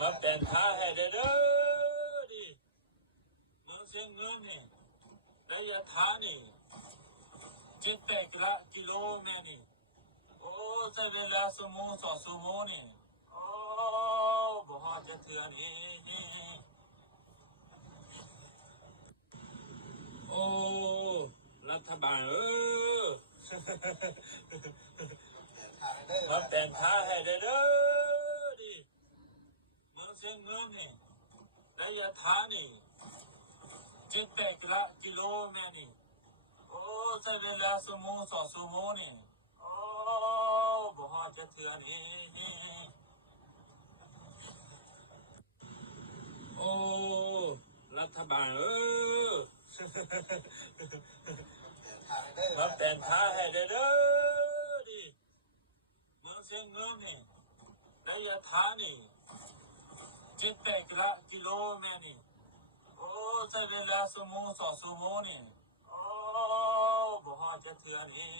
มาแต่งท่าให้เด้อดิเมืองเชียงเงินนี่ระยะทางนี่7-8 กิโลแม่นี่โอ้ใช้เวลา1-2 ชั่วโมงนี่โอ้บ่ฮอดจะเทื่อนี่โอ้รัฐบาลมาแต่งท่าให้เด้อดิเมืองเชียงเงินนี่ระยะทางนี่7-8 กิโลแม่นี่โอ้ใช้เวลา1-2 ชั่วโมงนี่โอ้บ่ฮอดจะเทื่อนี่โอ้รัฐบาลมาแต่งท่าให้เด้อดิเมืองเชียงเงินนี่ระยะทางนี่7-8 กิโลแม่นี่โอ้ใช้เวลา1-2 ชั่วโมงนี่โอ้บ่ฮอดจะเทื่อนี่